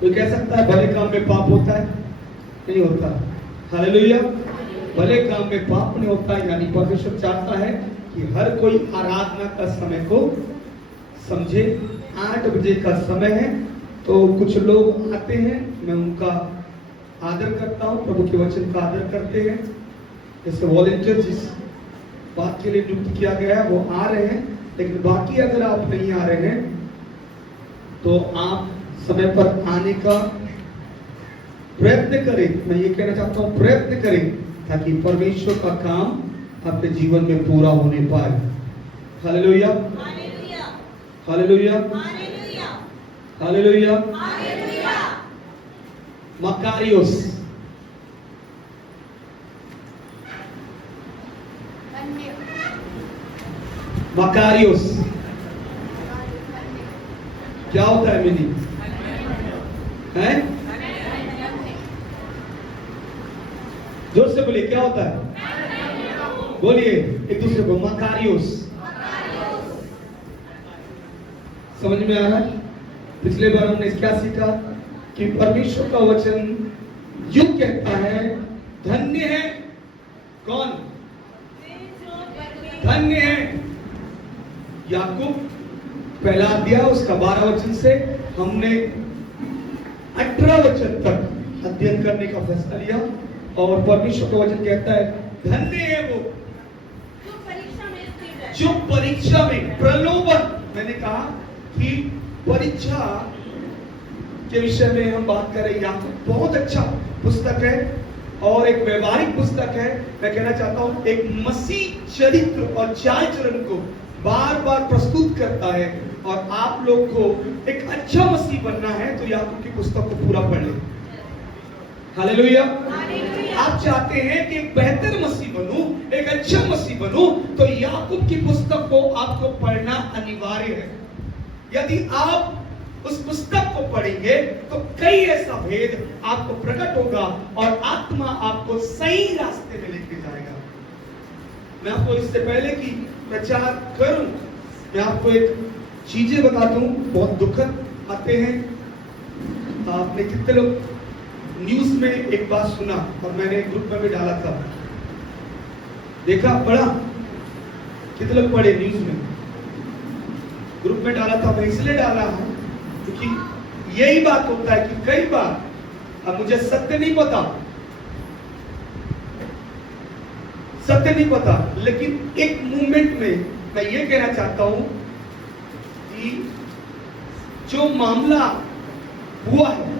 कोई कह सकता है भले काम में पाप होता है? नहीं होता। हालेलुया। भले काम में पाप नहीं होता, यानी परमेश्वर चाहता है कि हर कोई आराधना का समय को समझे। 8 बजे का समय है, तो कुछ लोग आते हैं, मैं उनका आदर करता हूँ, प्रभु के वचन का आदर करते हैं। जैसे वॉलंटियर जिस बात के लिए नियुक्त किया गया है वो आ रहे हैं, लेकिन बाकी अगर आप नहीं आ रहे हैं तो आप समय पर आने का प्रयत्न करें। मैं ये कहना चाहता हूँ, प्रयत्न करें, ताकि परमेश्वर का काम आपके जीवन में पूरा होने पाए। Hallelujah, hallelujah, hallelujah. Makarios, Makarios क्या होता है? मीनिंग है? जोर से बोलिए, क्या होता है? बोलिए एक दूसरे को, मकारियोस। समझ में आ रहा है? पिछले बार हमने क्या सीखा कि परमेश्वर का वचन यूं कहता है, धन्य है कौन? धन्य है याकूब पहला अध्याय उसका 12 वचन से हमने 18 वचन तक अध्ययन करने का फैसला लिया, और परमेश्वर का वचन कहता है धन्य है वो जो परीक्षा में प्रलोभन। मैंने कहा कि परीक्षा के विषय में हम बात करें, याकूब बहुत अच्छा पुस्तक है और एक व्यवहारिक पुस्तक है। मैं कहना चाहता हूं एक मसीह चरित्र और चाल चलन को बार बार प्रस्तुत करता है, और आप लोग को एक अच्छा मसीह बनना है तो याकूब की पुस्तक को पूरा पढ़ लें। हालेलुया। आप चाहते हैं कि एक बेहतर मसीह बनूं, एक अच्छा मसीह बनूं, तो याकूब की पुस्तक को आपको पढ़ना अनिवार्य है। यदि आप उस पुस्तक को पढ़ेंगे तो कई ऐसा भेद आपको प्रकट होगा और आत्मा आपको सही रास्ते में लेके जाएगा। मैं आपको इससे पहले कि प्रचार करूं, मैं आपको एक चीजें बता दूं, बहुत दुखद आते हैं। आपने कितने लोग न्यूज में एक बात सुना, और मैंने ग्रुप में भी डाला था, देखा, पढ़ा? कितने लोग पढ़े? न्यूज में ग्रुप में डाला था। मैं इसलिए डाला हूं क्योंकि यही बात होता है कि कई बार, अब मुझे सत्य नहीं पता, सत्य नहीं पता, लेकिन एक मूवमेंट में मैं ये कहना चाहता हूं कि जो मामला हुआ है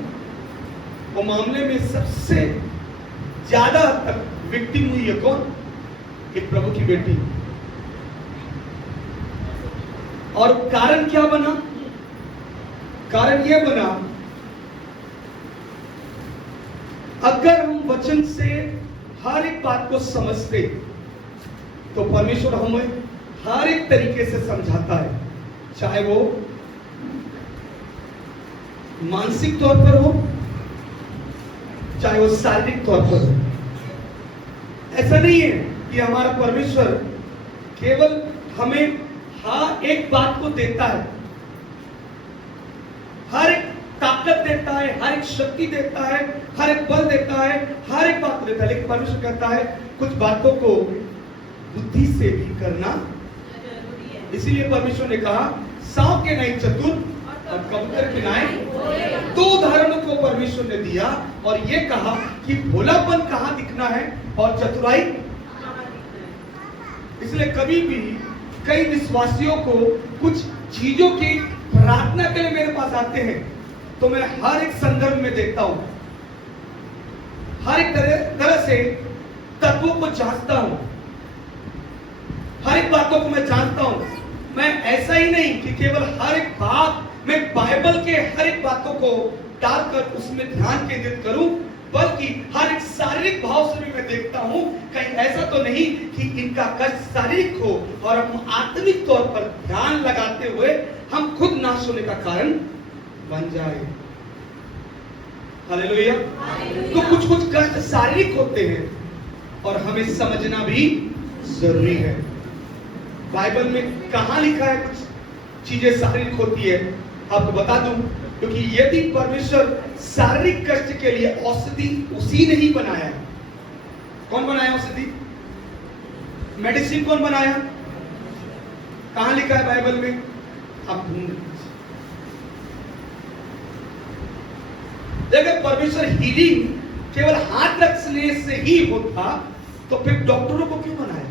वो मामले में सबसे ज्यादा तक विक्टिम हुई है कौन? एक प्रभु की बेटी। और कारण क्या बना? कारण यह बना, अगर हम वचन से हर एक बात को समझते तो परमेश्वर हमें हर एक तरीके से समझाता है, चाहे वो मानसिक तौर पर हो, चाहे वो शारीरिक तौर पर हो। ऐसा नहीं है कि हमारा परमेश्वर केवल हमें हर एक बात को देता है, हर एक ताकत देता है, हर एक शक्ति देता है, हर एक बल देता है, हर एक बात को देता है, लेकिन परमेश्वर कहता है कुछ बातों को बुद्धि से भी करना। इसीलिए परमेश्वर ने कहा, सांप के नाई चतुर और कबूतर के नाई, दो उदाहरणों को परमेश्वर ने दिया और ये कहा कि भोलापन कहां दिखना है और चतुराई। इसलिए कभी भी कई विश्वासियों को कुछ चीजों की प्रार्थना के लिए मेरे पास आते हैं, तो मैं हर एक संदर्भ में देखता हूं, हर एक तरह से तत्वों को जांचता हूं, हर एक बातों को मैं जानता हूं। मैं ऐसा ही नहीं कि केवल हर एक बात मैं बाइबल के हर एक बातों को डालकर उसमें ध्यान केंद्रित करूं, बल्कि हर एक शारीरिक भाव से भी मैं देखता हूं कहीं ऐसा तो नहीं कि इनका कष्ट शारीरिक हो और हम आत्मिक तौर पर ध्यान लगाते हुए हम खुद नाश होने का कारण बन जाए। हालेलुया। तो कुछ कुछ कष्ट शारीरिक होते हैं और हमें समझना भी जरूरी है। बाइबल में कहां लिखा है कुछ चीजें शारीरिक होती है? आपको बता दूं, क्योंकि यदि परमेश्वर शारीरिक कष्ट के लिए औषधि उसी ने ही बनाया। कौन बनाया औषधि? मेडिसिन कौन बनाया? कहां लिखा है बाइबल में? आप ढूंढ लीजिए। अगर परमेश्वर हीलिंग केवल हाथ रखने से ही होता तो फिर डॉक्टरों को क्यों बनाया?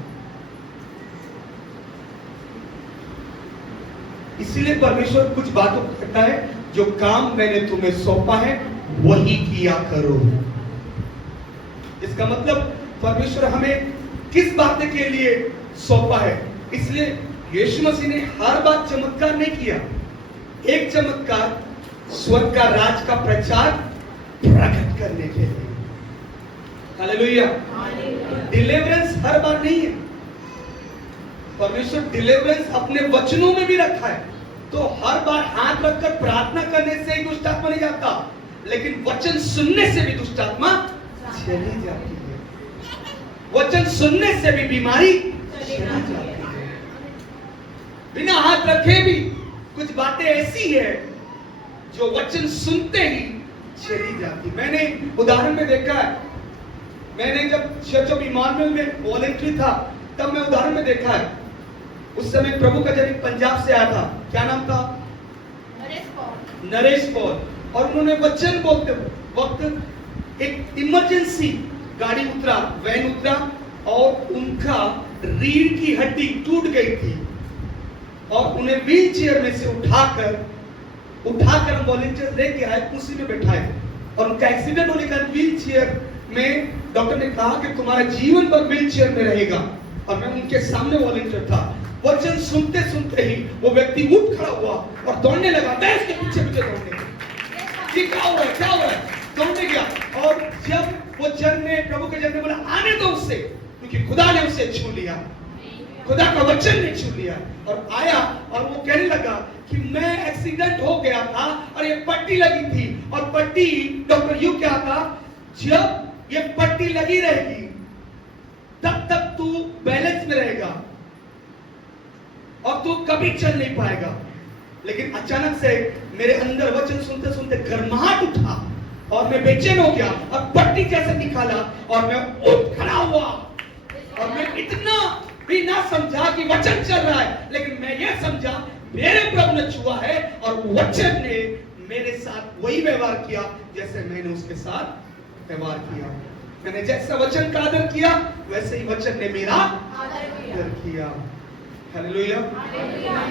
इसीलिए परमेश्वर कुछ बातों को कहता है, जो काम मैंने तुम्हें सौंपा है वही किया करो। इसका मतलब परमेश्वर हमें किस बात के लिए सौंपा है? इसलिए यीशु मसीह ने हर बार चमत्कार नहीं किया। एक चमत्कार स्वर्ग का राज का प्रचार प्रकट करने के लिए। हालेलुया। डिलीवरेंस हर बार नहीं है। परमेश्वर डिलीवरेंस अपने वचनों में भी रखा है। तो हर बार हाथ रखकर प्रार्थना करने से ही दुष्ट आत्मा नहीं जाता, लेकिन वचन सुनने से भी दुष्ट आत्मा चली जाती है। वचन सुनने से भी बीमारी चली जाती है। बिना हाथ रखे भी कुछ बातें ऐसी है जो वचन सुनते ही चली जाती। मैंने उदाहरण में देखा है। मैंने जब चर्च ऑफ इमानुएल में वॉलंटरी था तब मैं उदाहरण में देखा है। उस समय प्रभु का जन पंजाब से आया था। क्या नाम था? नरेश पॉल। और उन्होंने वचन बोलते वक्त एक इमरजेंसी गाड़ी उतरा, वैन उतरा और उनका रीढ़ की हड्डी टूट गई थी और उन्हें व्हील चेयर में से उठाकर हम वॉलंटियर लेके आए, कुर्सी में बैठाए और उनका एक्सीडेंट होने का व्हील चेयर में डॉक्टर ने कहा कि तुम्हारा जीवन भर व्हील चेयर में रहेगा। और मैं उनके सामने वॉलंटियर था। वचन सुनते सुनते ही वो व्यक्ति उठ खड़ा हुआ और दौड़ने लगा। मैं उसके पीछे पीछे दौड़ने लगा। क्या हो रहा है? दौड़ने गया। और जब वो जन ने, प्रभु के जन ने बोला आने दो उससे, क्योंकि खुदा ने उसे छू लिया, खुदा का वचन ने छू लिया। और आया और वो कहने लगा कि मैं एक्सीडेंट हो गया था और ये पट्टी लगी थी। और पट्टी डॉक्टर यू क्या था, जब ये पट्टी लगी रहेगी तब तक तू बैलेंस में रहेगा और तू कभी चल नहीं पाएगा। लेकिन अचानक से मेरे अंदर वचन सुनते सुनते गर्माहट उठा और मैं बेचैन हो गया और पट्टी जैसे निकाला और मैं उठ खड़ा हुआ। और मैं इतना भी ना समझा कि वचन चल रहा है, लेकिन मैं ये समझा मेरे प्रभु ने छुआ है और वचन ने मेरे साथ वही व्यवहार किया जैसे मैंने उसके साथ व्यवहार किया। मैंने जैसा वचन का आदर किया वैसे ही वचन ने मेरा आदर किया। हालेलुया।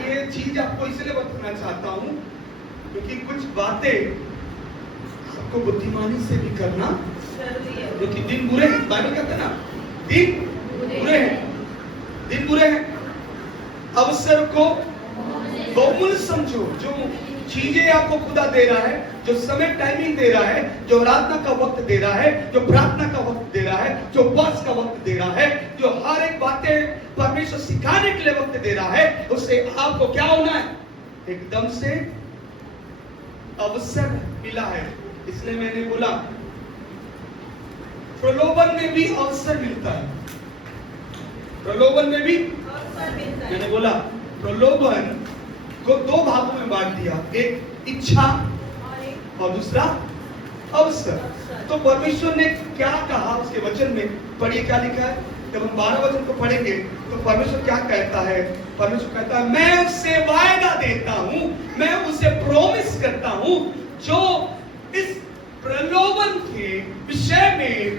ये चीज आपको इसलिए बताना चाहता हूं क्योंकि कुछ बातें आपको बुद्धिमानी से भी करना, क्योंकि दिन बुरे हैं। बाइबल कहता है ना, दिन बुरे हैं, दिन बुरे हैं। अवसर को बहुमूल्य समझो। जो चीजें आपको खुदा दे रहा है, जो समय टाइमिंग दे रहा है, जो आराधना का वक्त दे रहा है, जो प्रार्थना का वक्त दे रहा है, जो उपवास का वक्त दे रहा है, जो हर एक बातें परमेश्वर सिखाने के लिए वक्त दे रहा है, उससे आपको क्या होना है? एकदम से अवसर मिला है। इसलिए मैंने बोला प्रलोभन में भी अवसर मिलता है। प्रलोभन में भी मैंने बोला प्रलोभन को दो भागों में बांट दिया, एक इच्छा और दूसरा अवसर। तो परमेश्वर ने क्या कहा उसके वचन में? पढ़िए क्या लिखा है। जब हम 12 वचन को पढ़ेंगे तो परमेश्वर क्या कहता है? परमेश्वर कहता है मैं उससे वायदा देता हूं, मैं उसे प्रॉमिस करता हूं, जो इस प्रलोभन के विषय में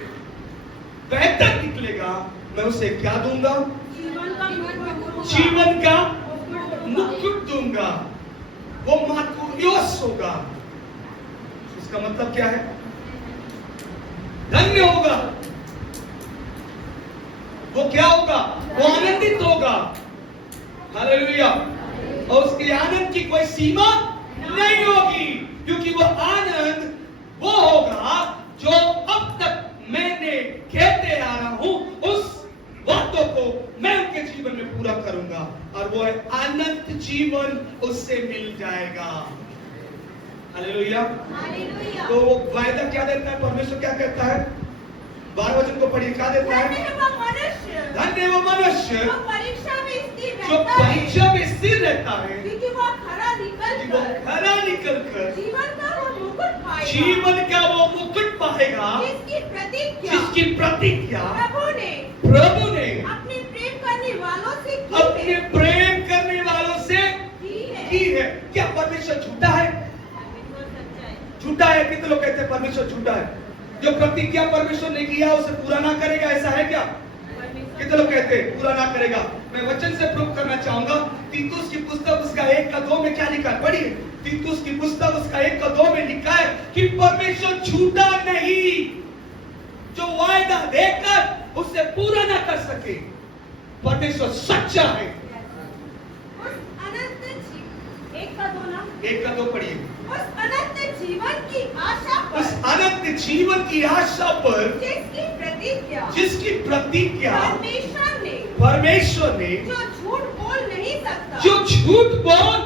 बेहतर निकलेगा, मैं उसे क्या दूंगा? जीवन का मुकुट दूंगा। वो मार्कुलियोस होगा। उसका मतलब क्या है? धन्य होगा। वो क्या होगा? वो आनंदित होगा। हालेलुया। और उसके आनंद की कोई सीमा नहीं होगी, क्योंकि वो आनंद वो होगा जो अब तक मैंने कहते आ रहा हूं, उस बातों को मैं उनके जीवन में पूरा करूंगा और वो अनंत जीवन उससे मिल जाएगा। हालेलुया। तो वो वायदा क्या देता है? परमेश्वर क्या कहता है? 12 वचन को पढ़िए, क्या देता है? धन्य है वह मनुष्य धन्य वो मनुष्य जो परीक्षा में स्थिर जो रहता है, परीक्षा में स्थिर रहता है, क्योंकि वह खरा कि निकल वो कर खरा निकल कर जीवन का वो मुकुट पाएगा, जीवन का वो मुकुट पाएगा, जिसकी प्रतिज्ञा जिसकी प्रतिज्ञा प्रभु ने अपने प्रेम करने वालों से की है। प्रेम करने वालों से की की है। क्या परमेश्वर झूठा है? झूठा है? कितने लोग कहते हैं परमेश्वर झूठा है? जो प्रतिज्ञा परमेश्वर ने किया उसे पूरा ना करेगा, ऐसा है क्या? कितने लोग कहते हैं पूरा ना करेगा? मैं वचन से प्रूव करना चाहूंगा। तीतुस की पुस्तक उसका 1:2 में क्या लिखा है? पढ़िए, तीतुस की पुस्तक उसका 1:2 में लिखा है कि परमेश्वर झूठा नहीं, जो वायदा देकर उसे पूरा ना कर सके। परमेश्वर सच्चा है। उस अनंत 1:2 पढ़िए। उस अनंत जीवन की आशा पर, उस अनंत जीवन की आशा पर जिसकी प्रतिज्ञा परमेश्वर ने जो झूठ बोल नहीं सकता, जो झूठ बोल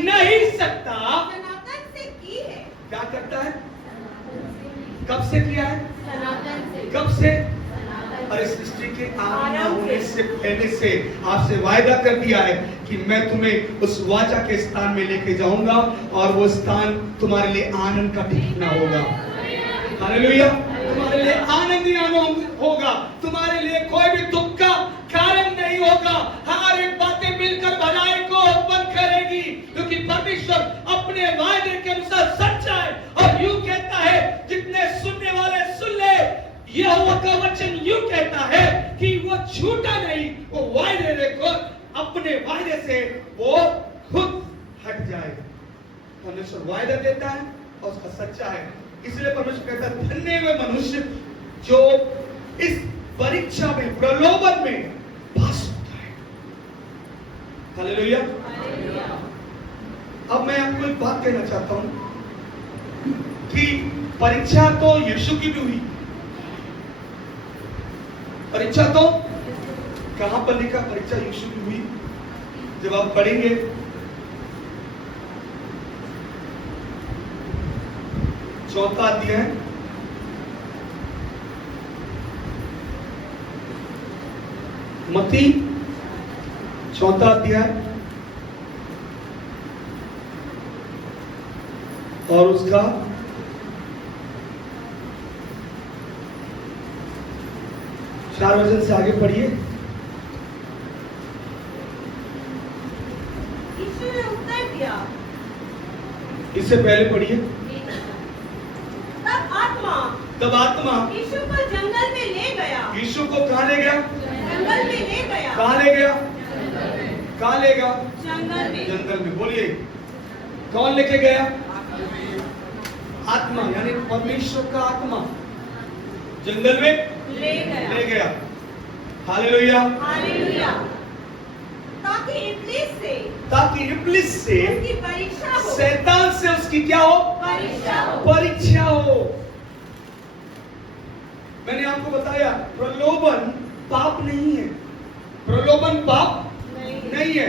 नहीं सकता, सनातन से की है। क्या करता है? कब से किया है? सनातन से। कब से? और इस सृष्टि के आरंभ होने से पहले से आपसे वायदा कर दिया है कि मैं तुम्हें उस वाचा के स्थान में लेके जाऊंगा और वो स्थान तुम्हारे लिए आनंद का ठिकाना होगा। हालेलुया! तुम्हारे लिए आनंद ही आनंद होगा, तुम्हारे लिए कोई भी दुख का कारण नहीं होगा। हर एक बातें मिलकर भलाई को उत्पन्न करेगी, क्योंकि परमेश्वर अपने वायदे के अनुसार सच्चा है और यूं कहता है, जितने सुनने वाले सुन ले, यहोवा का वचन यूं कहता है कि वो झूठा नहीं, वो वायदे देखो, अपने वायदे से वो खुद हट जाए। परमेश्वर वायदा देता है और उसका सच्चा है। इसलिए परमेश्वर कहता है, धन्य वे मनुष्य जो इस परीक्षा में, प्रलोभन में पास होता है। हालेलुया! अब मैं आपको एक बात कहना चाहता हूं कि परीक्षा तो यीशु की भी हुई। परीक्षा तो कहां पर लिखा? परीक्षा यीशु की हुई। जब आप पढ़ेंगे चौथा अध्याय, मत्ती चौथा अध्याय और उसका 4 वचन से आगे पढ़िए। यीशु ने उत्तर दिया, इससे पहले पढ़िए। तब आत्मा यीशु को जंगल में ले गया। यीशु को कहां ले गया? जंगल में ले गया। कहां ले गया? कहां ले गया? जंगल में। जंगल में। बोलिए, कौन लेके गया? आत्मा, यानी परमेश्वर का आत्मा जंगल में ले गया। हालेलुया! हालेलुया! ताकि इब्लिस से उसकी परीक्षा हो, शैतान से उसकी क्या हो? परीक्षा हो। मैंने आपको बताया, प्रलोभन पाप नहीं है। प्रलोभन पाप नहीं है।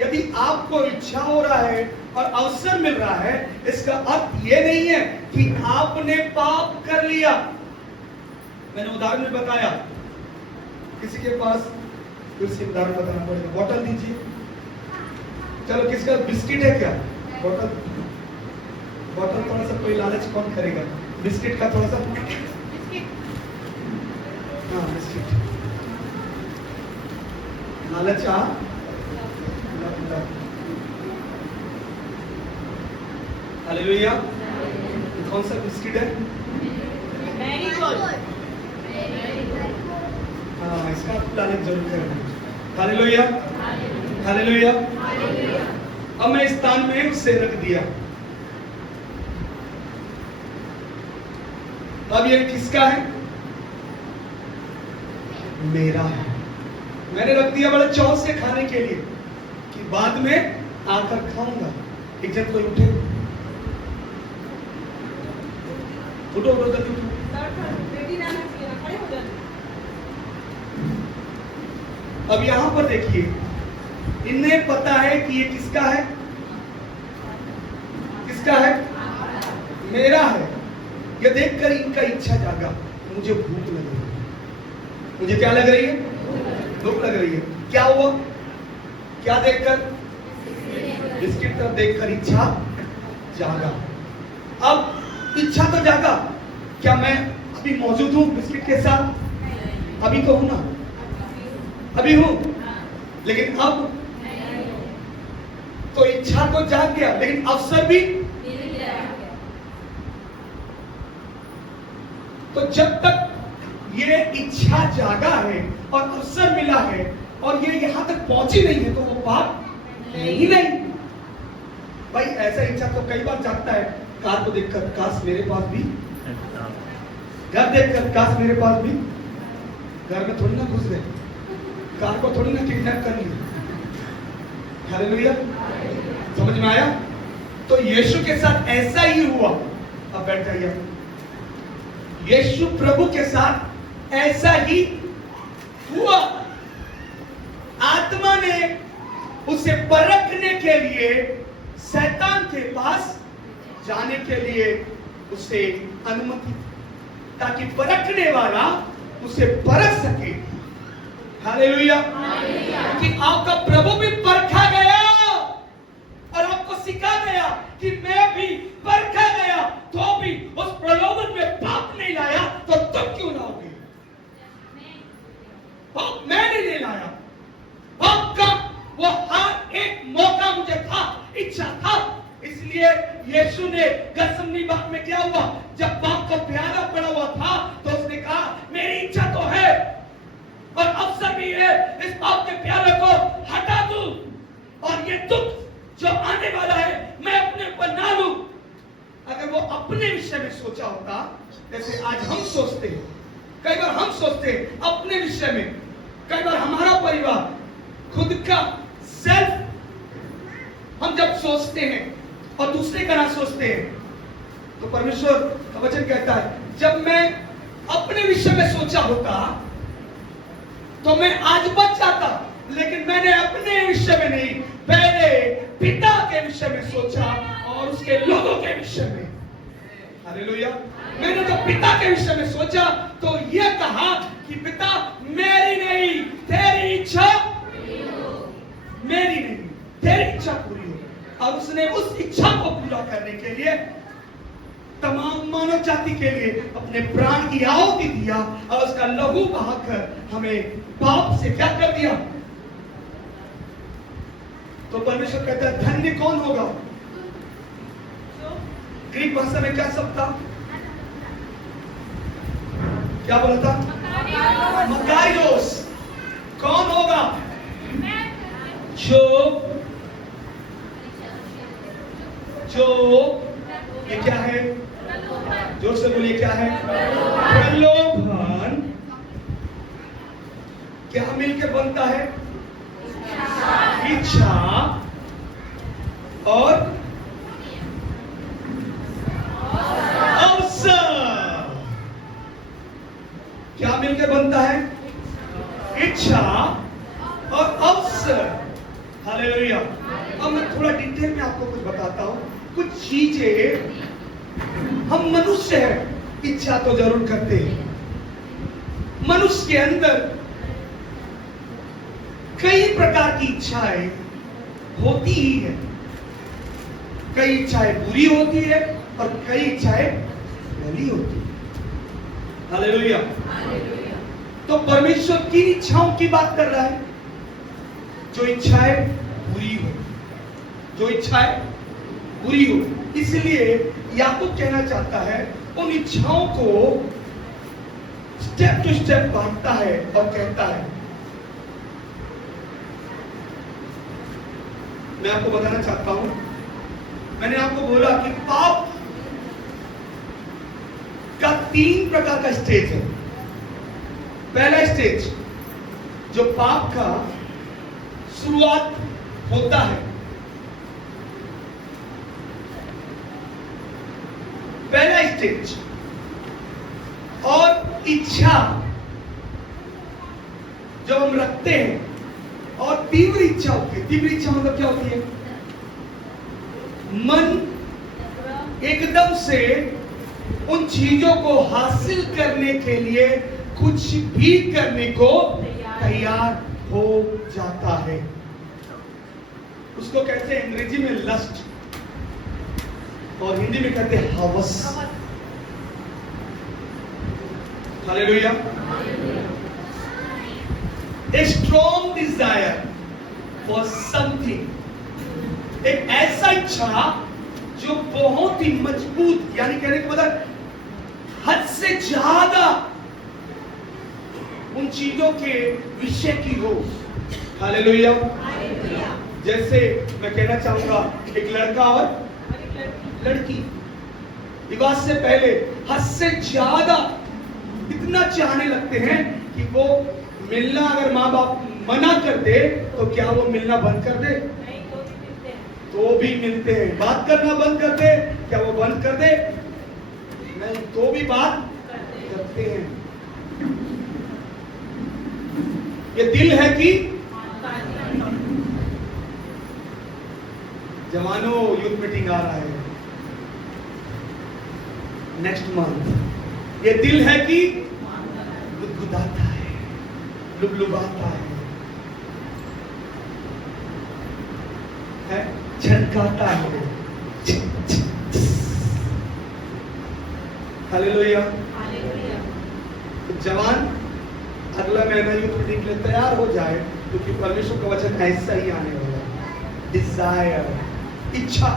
यदि आपको इच्छा हो रहा है और अवसर मिल रहा है, इसका अर्थ यह नहीं है कि आपने पाप कर लिया। मैंने उदाहरण में बताया, किसी के पास फिर से उदाहरण बताना पड़ेगा। बोतल दीजिए। चलो, किसका बिस्किट है क्या? बोतल थोड़ा सा, कोई लालच कौन करेगा? बिस्किट का थोड़ा सा, हाँ बिस्किट, लालच आ। हालेलुया! कौन सा बिस्किट है? हाँ, इसका लालच जरूर करना। हालेलुया! हालेलुया! अब मैं स्थान में उसे रख दिया। अब ये किसका है? मेरा है। मैंने रख दिया बड़े चाव से खाने के लिए कि बाद में आकर खाऊंगा। एक जन कोई उठे, उठो उठो जल्दी उठो। अब यहां पर देखिए, इन्हें पता है कि ये किसका है? किसका है? मेरा है। ये देखकर इनका इच्छा जागा, मुझे भूख लग रही है। मुझे क्या लग रही है? भूख लग रही है। क्या हुआ? क्या देखकर? बिस्किट तरफ देखकर इच्छा जागा। अब इच्छा तो जागा, क्या मैं अभी मौजूद हूं बिस्किट के साथ? अभी तो हूं ना, अभी हूं, लेकिन अब तो इच्छा तो जाग गया, लेकिन अवसर भी। तो जब तक ये इच्छा जागा है और अवसर मिला है और ये यहां तक पहुंची नहीं है, तो वो पाप है ही नहीं। भाई ऐसा इच्छा तो कई बार जागता है, कार को देखकर काश मेरे पास भी, घर देखकर काश मेरे पास भी। घर में थोड़ी ना घुस गए, कार को थोड़ी ना किडनैप कर लिया। हालेलुया, समझ में आया? तो यीशु के साथ ऐसा ही हुआ। अब बैठ जाइए। यीशु प्रभु के साथ ऐसा ही हुआ। आत्मा ने उसे परखने के लिए शैतान के पास जाने के लिए उसे अनुमति, ताकि परखने वाला उसे परख सके। हालेलुया, कि आपका प्रभु भी परखा गया और आपको सिखा गया कि मैं भी परखा गया, तो भी उस प्रलोभन में पाप नहीं लाया, तो तुम क्यों लाओगे? पाप मैंने नहीं लाया। पाप का वो हर एक मौका मुझे था, इच्छा था। इसलिए यीशु ने गसमनी बाग में क्या हुआ, जब पाप का प्याला पड़ा हुआ था, तो उसने कहा मेरी इच्छा तो है और अवसर भी है, इस पाप के प्याले को हटा दूं और ये दुख जो आने वाला है मैं अपने ऊपर ना लूं। अगर वो अपने विषय में सोचा होता, जैसे आज हम सोचते हैं, कई बार हम सोचते हैं अपने विषय में, कई बार हमारा परिवार, खुद का सेल्फ हम जब सोचते हैं और दूसरे का ना सोचते हैं, तो परमेश्वर का वचन कहता है जब मैं अपने विषय में सोचा होता तो मैं आज बच जाता, लेकिन मैंने अपने विषय में नहीं, पहले पिता के विषय में सोचा और उसके लोगों के विषय में। हालेलुया, मैंने तो पिता के विषय में सोचा तो यह कहा कि पिता मेरी नहीं तेरी इच्छा, मेरी नहीं तेरी इच्छा पूरी हो। और उसने उस इच्छा को पूरा करने के लिए तमाम मानव जाति के लिए अपने प्राण की आहुति दिया और उसका लहू बहाकर हमें पाप से क्या कर दिया। तो परमेश्वर कहता है धन्य कौन होगा? ग्रीक भाषा में क्या शब्द था? क्या बोला था? मकारियोस। कौन होगा? जो ये क्या है? जोर से बोलिए, क्या है? प्रलोभन। क्या मिलकर बनता है? इच्छा और अवसर। क्या मिलकर बनता है? इच्छा और अवसर। हालेलुया। अब मैं थोड़ा डिटेल में आपको कुछ बताता हूं। कुछ चीजें हम मनुष्य हैं, इच्छा तो जरूर करते हैं। मनुष्य के अंदर कई प्रकार की इच्छाएं होती ही है। कई इच्छाएं बुरी होती है और कई इच्छाएं भली होती है। हालेलुया। तो परमेश्वर किन इच्छाओं की बात कर रहा है? जो इच्छाएं बुरी हो, जो इच्छाएं बुरी हो। इसलिए याकूब कहना चाहता है उन इच्छाओं को स्टेप टू स्टेप बांटता है और कहता है, मैं आपको बताना चाहता हूं, मैंने आपको बोला कि पाप का 3 प्रकार का स्टेज है। पहला स्टेज जो पाप का शुरुआत होता है, पहला स्टेज, और इच्छा जो हम रखते हैं, और तीव्र इच्छा होती है। तीव्र इच्छा मतलब क्या होती है? मन एकदम से उन चीजों को हासिल करने के लिए कुछ भी करने को तैयार हो जाता है। उसको कहते हैं अंग्रेजी में लस्ट और हिंदी में कहते हैं हवस। Hallelujah. A strong desire for something, एक ऐसा इच्छा जो बहुत ही मजबूत, यानी कहने का मतलब हद से ज्यादा उन चीजों के विषय की हो। हालेलुया। जैसे मैं कहना चाहूंगा एक लड़का और लड़की विवाह से पहले हद से ज्यादा इतना चाहने लगते हैं कि वो मिलना, अगर माँ बाप मना कर दे तो क्या वो मिलना बंद कर दे? नहीं, तो भी मिलते हैं। बात करना बंद कर दे, क्या वो बंद कर दे? नहीं, तो भी बात करते हैं। ये दिल है कि जवानों, यूथ मीटिंग आ रहा है नेक्स्ट मंथ। ये दिल है कि गुदगुदाता है, लुबलुबाता है, झनकाता है। हालेलुया। जवान अगला महीना यूथ मीटिंग के लिए तैयार हो जाए, क्योंकि परमेश्वर का वचन ऐसा ही आने वाला है। डिजायर, इच्छा।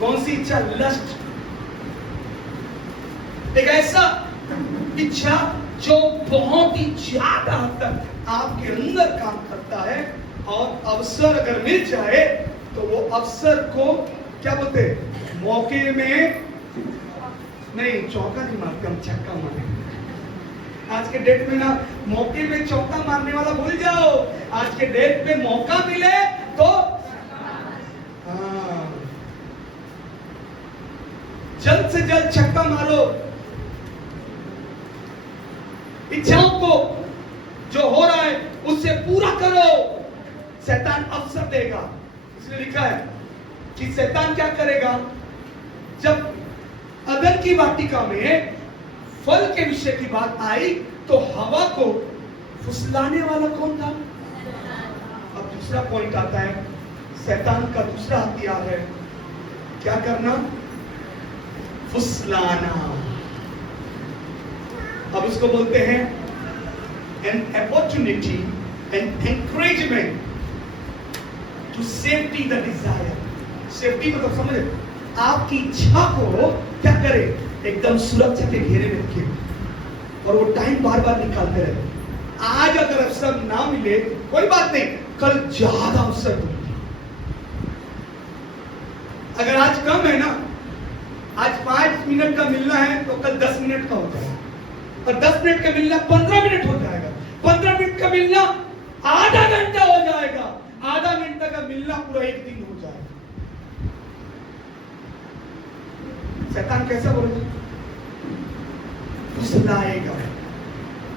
कौन सी इच्छा? लस्ट। एक ऐसा इच्छा जो बहुत ही ज्यादा हद तक आपके अंदर काम करता है, और अवसर अगर मिल जाए तो वो अवसर को क्या बोलते हैं? मौके में नहीं, चौका नहीं मारते हम, छक्का मारते। आज के डेट में ना मौके में चौका मारने वाला भूल जाओ। आज के डेट में मौका मिले तो जल्द से जल्द छक्का मारो। इच्छाओं को जो हो रहा है उससे पूरा करो। शैतान अवसर देगा। इसलिए लिखा है कि शैतान क्या करेगा? जब अदन की वाटिका में फल के विषय की बात आई तो हवा को फुसलाने वाला कौन था? अब दूसरा पॉइंट आता है, शैतान का दूसरा हथियार है क्या करना? फुसलाना। अब उसको बोलते हैं an opportunity and encouragement to safety the desire। Safety मतलब समझे, आपकी इच्छा को क्या करे? एकदम सुरक्षा के घेरे में रखे, और वो टाइम बार बार निकालते रहे। आज अगर अवसर ना मिले कोई बात नहीं, कल ज्यादा अवसर मिलेगा। अगर आज कम है ना, आज 5 मिनट का मिलना है तो कल 10 मिनट का हो जाएगा, और 10 मिनट का मिलना 15 मिनट हो जाएगा, 15 मिनट का मिलना आधा घंटा हो जाएगा, आधा घंटा का मिलना पूरा एक दिन हो जाएगा। शैतान कैसा बोलेगा? फुसलाएगा।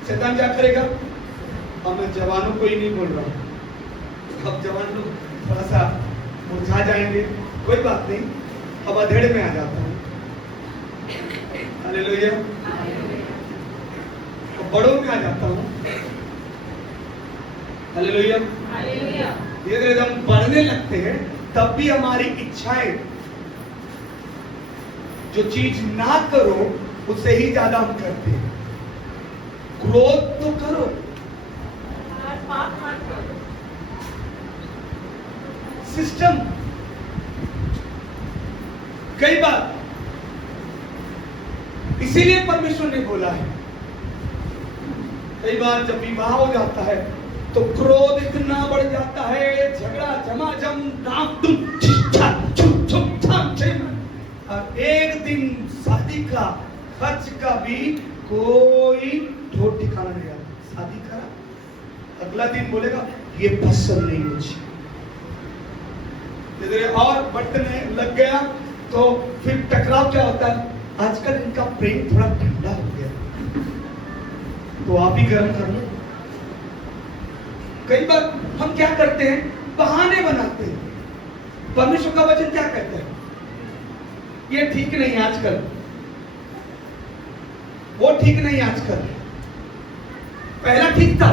शैतान क्या करेगा? अब मैं जवानों को ही नहीं बोल रहा हूं, अब जवान लोग थोड़ा सा मुरझा जाएंगे, कोई बात नहीं, अब अधेड़ में आ जाता हूं। हालेलुया। बड़ों में आ जाता हूं। हालेलुया। धीरे धीरे हम बढ़ने लगते हैं, तब भी हमारी इच्छाएं, जो चीज ना करो उससे ही ज्यादा हम करते हैं। क्रोध तो करो, सिस्टम। कई बार इसीलिए परमेश्वर ने बोला है, कई बार जब विवाह हो जाता है तो क्रोध इतना बढ़ जाता है, झगड़ा झमाझम, और एक दिन शादी का खर्च का भी कोई ठोर ठिकाना नहीं आता। शादी करा, अगला दिन बोलेगा ये पसंद नहीं मुझे, और बढ़ने लग गया तो फिर टकराव क्या होता है? आजकल इनका प्रेम थोड़ा ठंडा हो गया, तो आप ही गर्म कर लो। कई बार हम क्या करते हैं? बहाने बनाते हैं। परमेश्वर का वचन क्या कहता है? ये ठीक नहीं है आजकल। वो ठीक नहीं आजकल। पहला ठीक था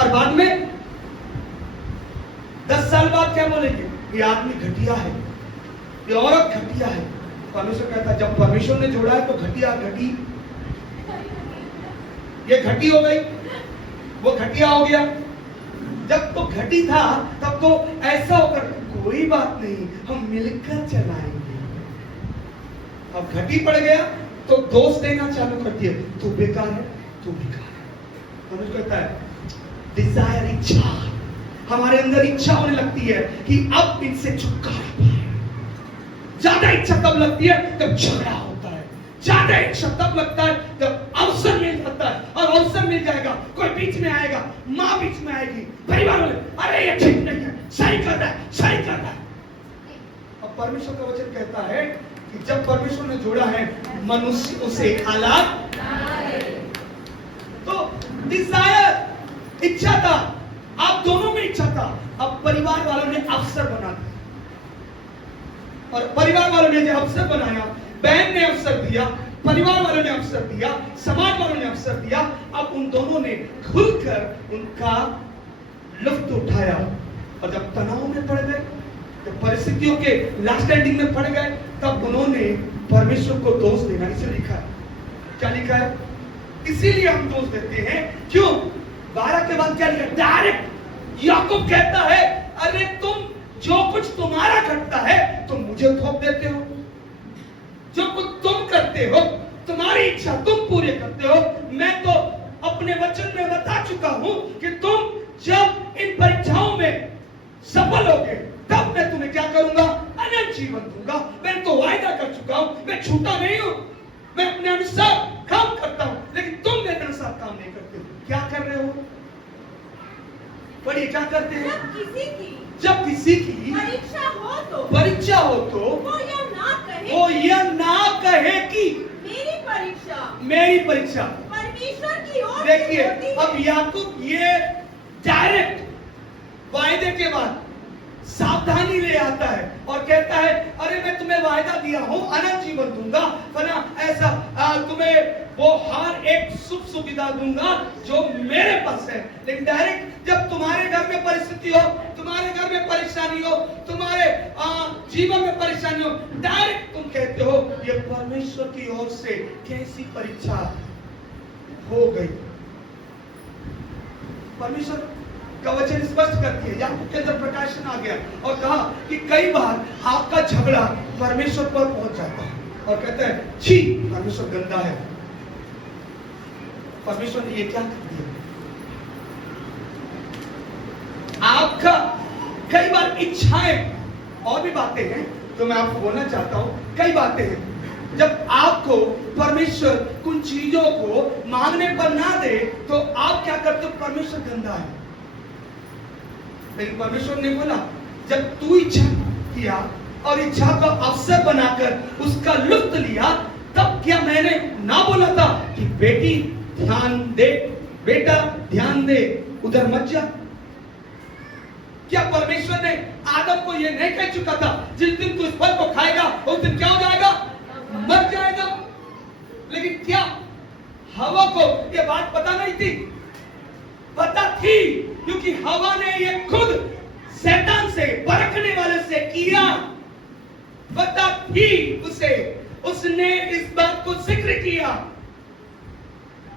और बाद में 10 साल बाद क्या बोलेंगे? ये आदमी घटिया है, ये औरत घटिया है। परमेश्वर कहता है जब परमेश्वर ने जोड़ा है तो घटिया घटी, ये घटी हो गई, वो घटिया हो गया। जब तो घटी था तब तो ऐसा होकर कोई बात नहीं, हम मिलकर चलाएंगे। अब घटी पड़ गया तो दोष देना चालू कर दिया, तू बेकार है, तू बेकार है। परमेश्वर कहता है डिजायर, इच्छा, हमारे अंदर इच्छा होने लगती है कि अब इनसे छुटकारा पाए। ज्यादा इच्छा कब लगती है? जब झगड़ा होता है। ज्यादा इच्छा तब लगता है जब अवसर मिल जाता है, और अवसर मिल जाएगा, कोई बीच में आएगा, माँ बीच में आएगी, परिवार वाले, अरे ये ठीक नहीं है, सही कर रहा है, सही कर रहा है। अब परमेश्वर का वचन कहता है कि जब परमेश्वर ने जोड़ा है मनुष्य उसे अलग। तो डिजायर, इच्छा था, आप दोनों में इच्छा था, अब परिवार वालों ने अवसर बना दिया, और परिवार वालों ने जो अवसर बनाया, बहन ने अवसर दिया, परिवार वालों ने अवसर दिया, समाज वालों ने अवसर दिया। अब उन दोनों ने खुलकर उनका लुत्फ उठाया, और जब तनाव में पड़ गए, जब परिस्थितियों के लास्ट एंडिंग में पड़ गए, तब उन्होंने परमेश्वर को दोष देना। इसे लिखा है, क्या लिखा है? इसीलिए हम दोष देते हैं। क्यों? 12 के बाद क्या लिखा? डायरेक्ट याकूब कहता है अरे तुम जो कुछ तुम्हारा घटता है तुम मुझे थोप देते हो, जो कुछ तुम करते हो, तुम्हारी इच्छा तुम पूरे करते हो। मैं तो अपने वचन में बता चुका हूं कि तुम जब इन परीक्षाओं में सफल होगे तब मैं तुम्हें क्या करूंगा? अनंत जीवन दूंगा। मैं तो वायदा कर चुका हूं, मैं छूटा नहीं हूं, मैं अपने अनुसार काम करता हूं, लेकिन तुम मेरे अनुसार काम नहीं करते हो। क्या कर रहे हो? पढ़िए, क्या करते हैं? जब किसी की परीक्षा हो तो वो यह ना कहे कि मेरी परीक्षा परमेश्वर की ओर से देखिए, होती है। अब याकूब ये डायरेक्ट वायदे के बाद सावधानी ले आता है और कहता है अरे मैं तुम्हें वायदा दिया हूं, अनंत जीवन दूंगा, फना ऐसा तुम्हें वो हर एक सुख सुविधा दूंगा जो मेरे पास है। लेकिन डायरेक्ट जब तुम्हारे घर में परिस्थिति हो, तुम्हारे घर में परेशानी हो, तुम्हारे जीवन में परेशानी हो, डायरेक्ट तुम कहते हो ये परमेश्वर की ओर से कैसी परीक्षा हो गई। परमेश्वर का वचन स्पष्ट करती है, याकूब के अंदर प्रकाशन आ गया और कहा कि कई बार आपका झगड़ा परमेश्वर पर पहुंच जाता है और कहता है छी परमेश्वर गंदा है, परमेश्वर ने ये क्या कर दिया। आपका कई बार इच्छाएं और भी बातें हैं जो मैं आपको बोलना चाहता हूं, कई बातें हैं जब आपको परमेश्वर कुछ चीजों को मांगने पर ना दे तो आप क्या करते हो? परमेश्वर गंदा है। लेकिन परमेश्वर ने बोला जब तू इच्छा किया और इच्छा का अवसर बनाकर उसका लुत्फ लिया, तब क्या मैंने ना बोला था कि बेटी ध्यान दे, बेटा ध्यान दे, उधर मत जा? क्या परमेश्वर ने आदम को यह नहीं कह चुका था जिस दिन तू इस फल को खाएगा उस दिन क्या हो जाएगा? मर जाएगा। लेकिन क्या हवा को यह बात पता नहीं थी? पता थी, क्योंकि हवा ने ये खुद शैतान से, परखने वाले से किया। पता थी उसे, उसने इस बात को जिक्र किया,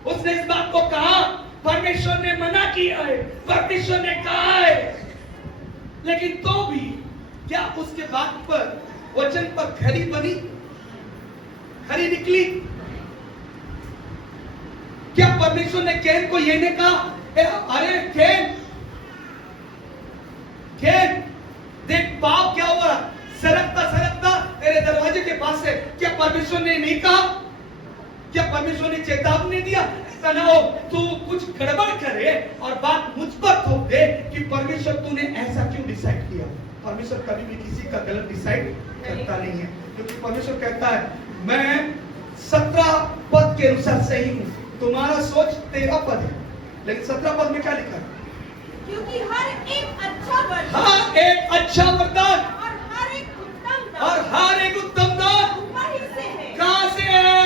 उसने इस बात को कहा परमेश्वर ने मना किया है, परमेश्वर ने कहा है। लेकिन तो भी क्या उसके बात पर, वचन पर खरी बनी, खरी निकली? क्या परमेश्वर ने कैन को ये नहीं कहा अरे कैन देख पाप क्या हुआ, सरकता तेरे दरवाजे के पास है? क्या परमेश्वर ने नहीं कहा? क्या परमेश्वर ने चेतावनी दिया ऐसा ना हो तू कुछ गड़बड़ करे और बात मुझ पर थोप दे कि परमेश्वर तूने ऐसा क्यों डिसाइड किया? परमेश्वर कभी भी किसी का गलत डिसाइड करता नहीं है, क्योंकि परमेश्वर कहता है मैं 17 पद के अनुसार सही हूं, तुम्हारा सोच 13 पद है। लेकिन 17 पद में क्या लिखा है? क्योंकि हर एक अच्छा वरदान, हाँ एक अच्छा वरदान और हर एक उत्तम दान ऊपर ही से है। कहां से है?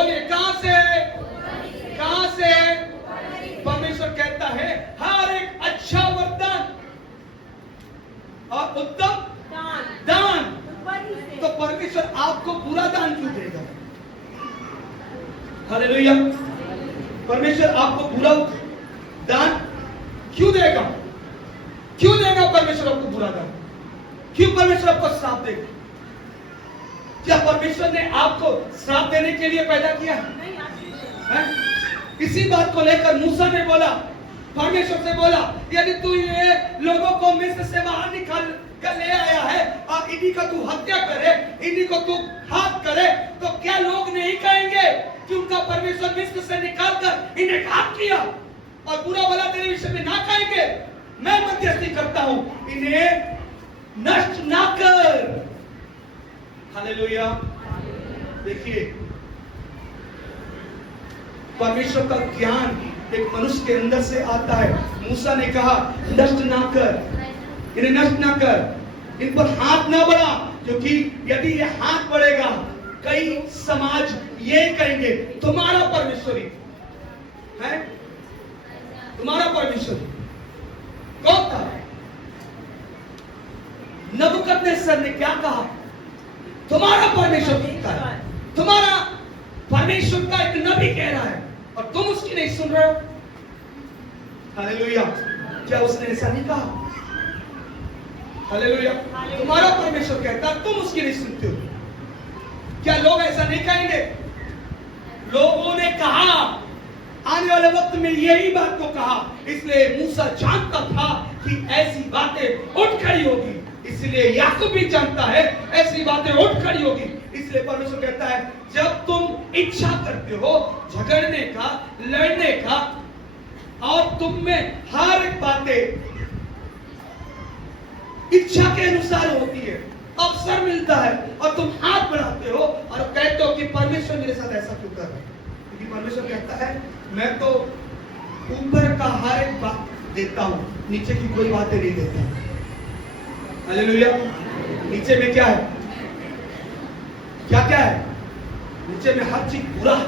बोलिए कहां से? कहां से? परमेश्वर कहता है हर एक अच्छा वरदान और उत्तम दान। तो परमेश्वर आपको बुरा दान क्यों देगा? हालेलुया। परमेश्वर आपको बुरा दान क्यों देगा? क्यों देगा परमेश्वर आपको बुरा दान? क्यों परमेश्वर आपको श्राप देगा? क्या परमेश्वर ने आपको श्राप देने के लिए पैदा किया है? इसी बात को लेकर मूसा ने बोला, परमेश्वर से बोला, यदि तू ये लोगों को मिस्र से बाहर निकाल कर ले आया है और इन्हीं का तू हत्या करे, इन्हीं को तू घात करे, तो क्या लोग नहीं कहेंगे कि उनका परमेश्वर मिस्र से निकाल कर इन्हें घात किया? और बुरा भला तेरे विषय में ना कहेंगे? मैं मध्यस्थी करता हूं, इन्हें नष्ट ना कर। हालेलुया। देखिए, परमेश्वर का ज्ञान एक मनुष्य के अंदर से आता है। मूसा ने कहा नष्ट ना कर, इन्हें नष्ट ना कर, इन पर हाथ ना बढ़ा, क्योंकि यदि ये हाथ बढ़ेगा कई समाज ये कहेंगे तुम्हारा परमेश्वरी है, तुम्हारा परमेश्वरी कौन था? नबूकदनेस्सर ने क्या कहा? तुम्हारा परमेश्वर कहता है, तुम्हारा परमेश्वर का एक नबी कह रहा है और तुम उसकी नहीं सुन रहे हो। हालेलुया। क्या उसने ऐसा नहीं कहा? हालेलुया। तुम्हारा परमेश्वर कहता है, तुम उसकी नहीं सुनते हो। क्या लोग ऐसा नहीं कहेंगे? लोगों ने कहा, आने वाले वक्त में यही बात को कहा, इसलिए मूसा जानता था कि ऐसी बातें उठ खड़ी होगी, इसलिए याकूब भी जानता है ऐसी बातें उठ खड़ी होगी। इसलिए परमेश्वर कहता है जब तुम इच्छा करते हो झगड़ने का, लड़ने का, और तुम में हर एक बातें इच्छा के अनुसार होती है, अवसर मिलता है और तुम हाथ बढ़ाते हो और कहते हो कि परमेश्वर मेरे साथ ऐसा क्यों कर रहा है? क्योंकि परमेश्वर कहता है मैं तो ऊपर का हर एक बात देता हूं, नीचे की कोई बातें नहीं देता। हालेलुया। नीचे में क्या है? क्या क्या है? नीचे में हर चीज बुरा है।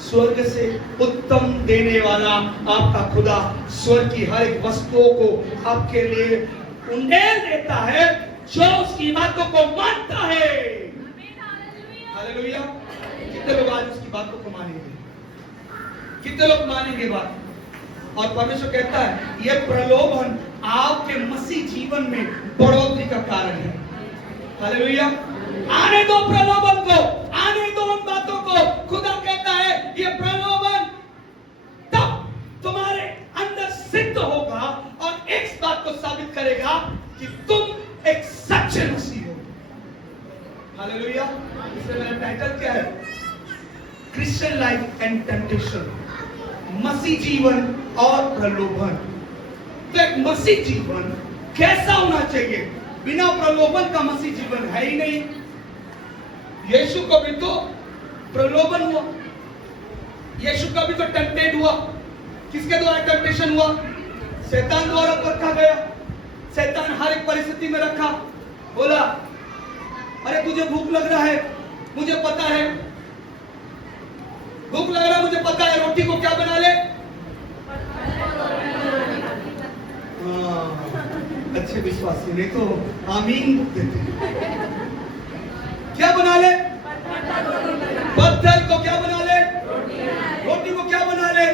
स्वर्ग से उत्तम देने वाला आपका खुदा स्वर्ग की हर एक वस्तुओं को आपके लिए उंडेल देता है जो उसकी बातों को मानता है। हालेलुया। कितने लोग आज उसकी बातों को मानेंगे? कितने लोग मानेंगे बात? और परमेश्वर कहता है यह प्रलोभन आपके मसीह जीवन में बढ़ोतरी का कारण है। हालेलुया। आने दो प्रलोभन को, आने दो उन बातों को। खुदा कहता है यह प्रलोभन तब तुम्हारे अंदर सिद्ध होगा और इस बात को साबित करेगा कि तुम एक सच्चे मसीह हो। हालेलुया। इसलिए मेरा टाइटल क्या है? क्रिश्चियन लाइफ एंड टेम्पटेशन, मसीह जीवन और प्रलोभन। तो एक मसीह जीवन कैसा होना चाहिए? बिना प्रलोभन का मसीह जीवन है ही नहीं। यीशु को भी तो प्रलोभन हुआ, यीशु का भी तो टेम्पटेड हुआ। किसके द्वारा टेम्पटेशन हुआ? शैतान द्वारा परखा गया। शैतान हर एक परिस्थिति में रखा, बोला अरे तुझे भूख लग रहा है, मुझे पता है भूख लग रहा है, मुझे पता है, रोटी को क्या बना ले? अच्छे विश्वासी ने तो आमीन देते। क्या बना ले? पत्थर को क्या बना ले? रोटी को क्या बना ले?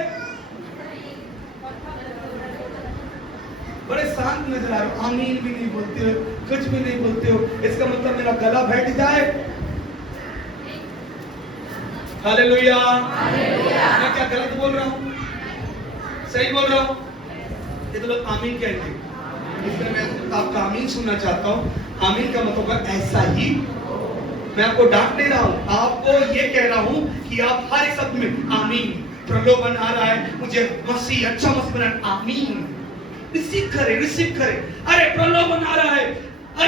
बड़े शांत नजर आ रहे हो, आमीन भी नहीं बोलते हो, कुछ भी नहीं बोलते हो। इसका मतलब मेरा गला बैठ जाए। हालेलुया। मैं क्या गलत बोल रहा हूँ? सही बोल रहा हूँ? ये तो लोग आमीन कहेंगे, इसलिए मैं आपका आमीन सुनना चाहता हूँ। आमीन का मतलब ऐसा ही। मैं आपको डांट नहीं रहा हूँ, आपको ये कह रहा हूँ कि आप हर शब्द में आमीन। प्रलोभन आ रहा है, मुझे मसीह अच्छा मसीह बनाना, आमीन। रिसीव करे, रिसीव करे। अरे प्रलोभन आ रहा है,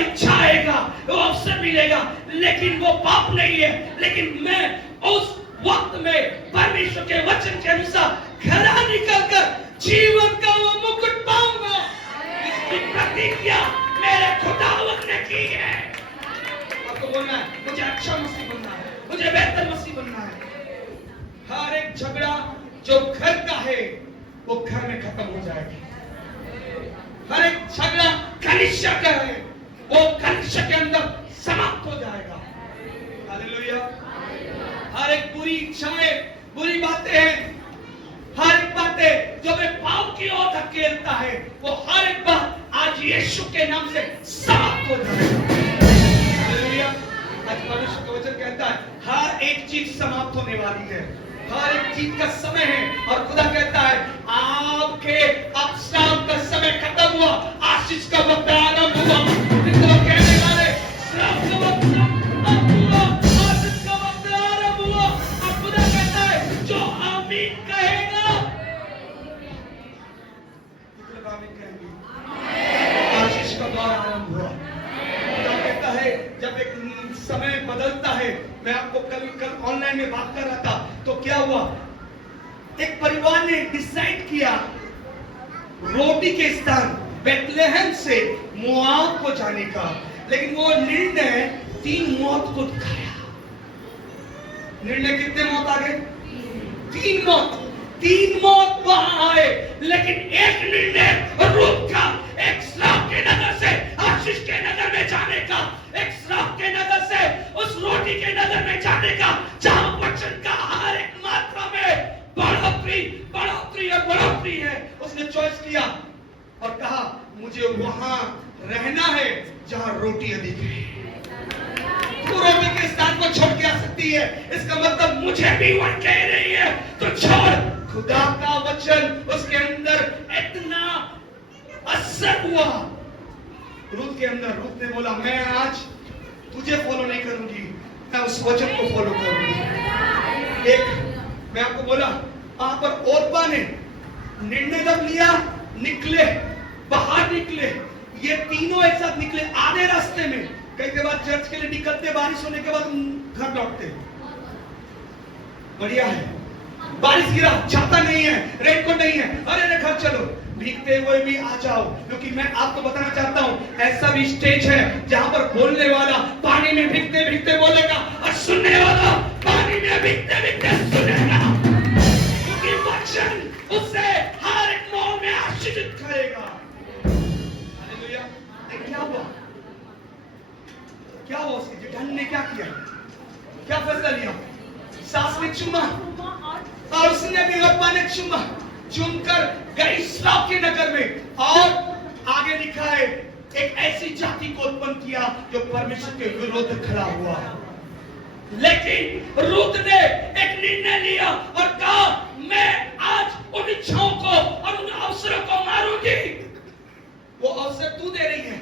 इच्छा आएगा, वो अवसर मिलेगा, लेकिन वो पाप नहीं है। लेकिन मैं उस वक्त में परमेश्वर के वचन के अनुसार घर निकलकर जीवन का वो मुकुट पाऊंगा। इसकी प्रतिज्ञा मेरे खुदावंद ने की है। आपको बोलना है मुझे अच्छा मसीह बनना है, मुझे बेहतर मसीह बनना है। जो घर का है वो घर में खत्म हो जाएगा। हर एक झगड़ा कलीसिया का है, वो कलीसिया के अंदर समाप्त हो जाएगा। हालेलुया। हर एक बुरी इच्छाएं, बुरी बातें हैं, हर एक बातें जो मैं पाप की ओर धकेलता है, वो हर एक बात आज यीशु के नाम से समाप्त हो जाएगा। हालेलुया। आज परमेश्वर का वचन कहता है हर एक चीज समाप्त होने वाली है, हर एक चीज का समय है। और खुदा कहता है आपके अब श्राप का समय खत्म हुआ, आशीष का वक्त आरंभ हुआ। तो कहने वाले श्राप का वक्त अब हुआ, आशीष का वक्त आरंभ हुआ। और खुदा कहता है जो आमीन कहेगा, आमीन कहेंगे, आशीष का द्वार आरंभ हुआ। खुदा कहता है जब एक समय बदलता है, मैं आपको कल ऑनलाइन में बात कर रहा था, तो क्या हुआ, एक परिवार ने डिसाइड किया रोटी के स्थान बेथलेहम से मोआब को जाने का, लेकिन वो निर्णय 3 मौत को दिखाया। निर्णय कितने मौत आ गए? 3 मौत वहां आए, लेकिन एक निर्णय रूप का, एक श्राप के नगर से आशीष के नगर में जाने का, एक श्राप के नगर से उस रोटी के नगर में जाने का, जहां वचन का हर एक मात्रा में बढ़ोतरी और बढ़ोतरी है। उसने चॉइस किया और कहा मुझे वहां रहना है जहां रोटी अधिक है। तू रोटी के स्थान को छोड़ के आ सकती है, इसका मतलब मुझे भी वहां कह रही है तो छोड़। खुदा का वचन उसके अंदर इतना असर हुआ रूत के अंदर। रूत ने बोला मैं आज तुझे फॉलो नहीं करूंगी, मैं उस वचन को फॉलो करूंगी। एक मैं आपको बोला वहां पर ओरपा ने निर्णय जब लिया, निकले, बाहर निकले, ये तीनों एक साथ निकले आधे रास्ते में। कई के बाद चर्च के लिए निकलते, बारिश होने के बाद घर लौटते। बढ़िया है, बारिश गिरा, छाता नहीं है, रेनकोट नहीं है, अरे घर चलो, भीगते हुए भी आ जाओ। क्योंकि मैं आपको बताना चाहता हूं ऐसा भी स्टेज है जहां पर बोलने वाला पानी में भीगते भीगते बोलेगा और सुनने वाला पानी में भीगते भीगते सुनेगा, क्योंकि वचन उसे हर एक मोह में आशीषित करेगा। हालेलुया। क्या हुआ? क्या हुआ? उसके जेठानी ने क्या किया? क्या फैसला लिया? सास ने चुमा और उसने भी ओरपा ने चुमा, चुनकर गई श्राप के नगर में। और आगे लिखा है एक ऐसी जाति को उत्पन्न किया जो परमेश्वर के विरुद्ध खड़ा हुआ। लेकिन रूत ने एक निर्णय लिया और कहा मैं आज उन इच्छाओं को और उन अवसरों को मारूंगी। वो अवसर तू दे रही है।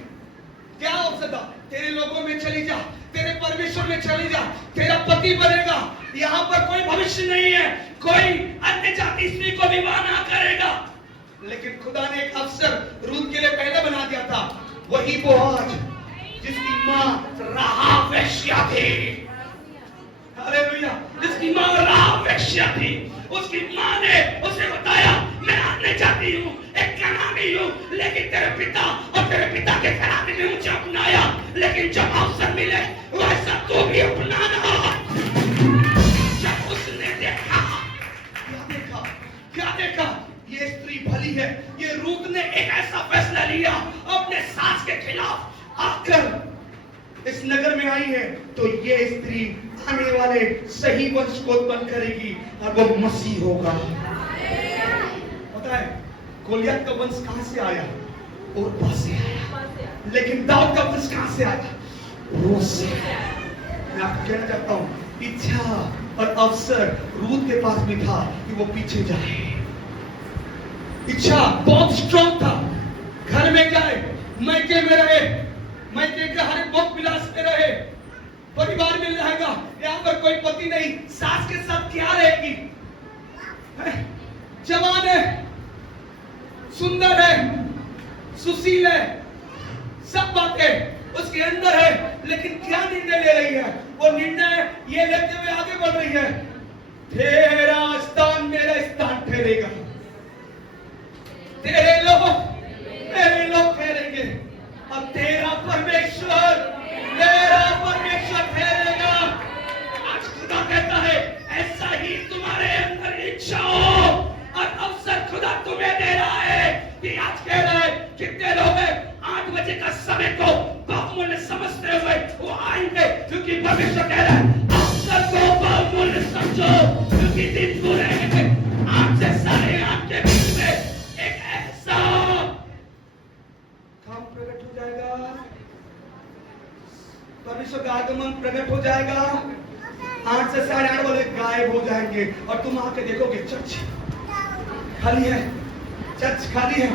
क्या अवसर था? तेरे लोगों में चली जा, तेरे परमेश्वर में चली जा, तेरा पति बनेगा। यहाँ पर कोई भविष्य नहीं है, कोई अन्य जाति स्त्री को विवाह ना करेगा। लेकिन खुदा ने एक अवसर रूत के लिए पहले बना दिया था। वही बोआज जिसकी मां राहाब वेश्या थी। हालेलुया। जिसकी मां राहाब वेश्या थी, उसकी मां ने उसे बताया मैं आने जाती हूँ, एक कनानी हूँ, लेकिन तेरे पिता और तेरे पिता के घराने ने मुझे अपनाया। लेकिन जब अवसर मिले वैसा तू भी अपनाना। जब उसने देखा, क्या देखा? ये स्त्री भली है। ये रूत ने एक ऐसा फैसला लिया अपने सास के खिलाफ आकर इस नगर में आई है, तो ये स्त्री आने वाले सही वंश को उत्पन्न करेगी और वो मसीह होगा। पता है गोलियत का वंश कहां से आया? ओरपा से आया। लेकिन दाऊद का वंश कहां से आया? रूत से। मैं आपको कहना चाहता हूं इच्छा और अवसर रूत के पास भी था कि वो पीछे जाए। इच्छा बहुत स्ट्रॉन्ग था, घर में जाए, मैके में रहे, मैके के हर भोग विलास में रहे, परिवार मिल जाएगा। यहाँ पर कोई पति नहीं, सास के साथ क्या रहेगी? जवान है, सुंदर है, सुशील है, सब बातें उसके अंदर है। लेकिन क्या निर्णय ले रही है? वो निर्णय ये लेते हुए आगे बढ़ रही है, तेरा स्थान मेरा स्थान ठहरेगा, तेरे लोग मेरे लोग ठहरेंगे, अब तेरा परमेश्वर मेरा परमेश्वर ठहरेगा। आज खुदा कहता है ऐसा ही तुम्हारे अंदर इच्छा हो, ये आज कह रहा है कितने लोग हैं 8 बजे का समय को बहुमूल्य समझते हुए वो आएंगे, क्योंकि परमेश्वर कह रहा है अवसर को बहुमूल्य समझो, क्योंकि दिन बुरे हैं। 8 से 8:30 के बीच में एक ऐसा काम प्रकट हो जाएगा, परमेश्वर का आगमन प्रकट हो जाएगा। 8 से 8:30 वाले गायब हो जाएंगे और तुम आके देखोगे चर्च खाली है, चर्च खाली है।